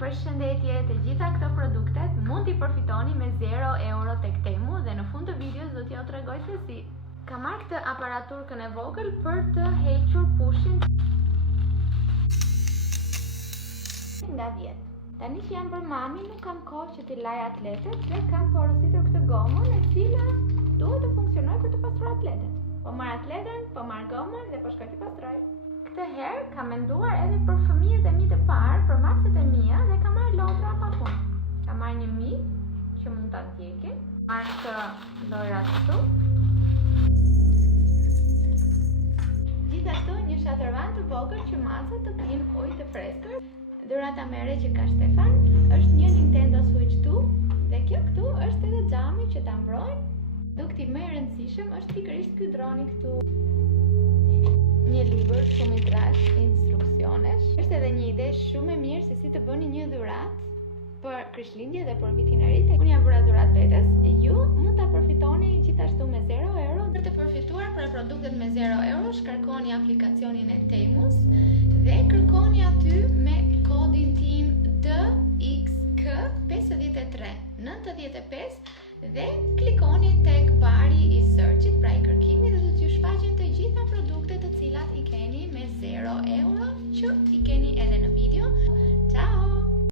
përshëndetje, të gjitha këto produktet mund t'i përfitoni me 0 euro tek Temu dhe në fund të videos do t'ju tregoj se si. Kam marrë këtë aparaturkën e vogël për të hequr pushin nga 10. Tani që jam për mami, nuk kam kohë që t'i laj atletet dhe kam porositur këtë gomën e cila duhet të funksionoj për të pastruar atletet. Po marr atleten, po marr gomën dhe po shkoj t'i pastroj. Këtë herë kam menduar edhe për fëmijët e mi të parë, për macet e mia dhe kam marrë lodra pa fund. Kam marrë një mi që mund ta ndjekin, marr këtë lojrat këtu. Gjithashtu një shatërvan të vogël që macet të pinë ujë të freskët. Dhurata më e re që ka Stefan është një Nintendo Switch 2 dhe kjo këtu është edhe xhami që ta mbrojnë. Dukti më i rëndësishëm është pikërisht ky droni këtu. Një libër shumë i trashë, instruksionesh. Është edhe një ide shumë e mirë se si të bëni një dhuratë për Krishtlindje dhe për vitin e ri. Unë jam bërë dhuratë vetes. Ju mund ta përfitoni gjithashtu me 0 euro. Për të përfituar për produktet me 0 euro, shkarkoni aplikacionin e Temus dhe kërkoni aty me kodin tim DXK5395 dhe klikoni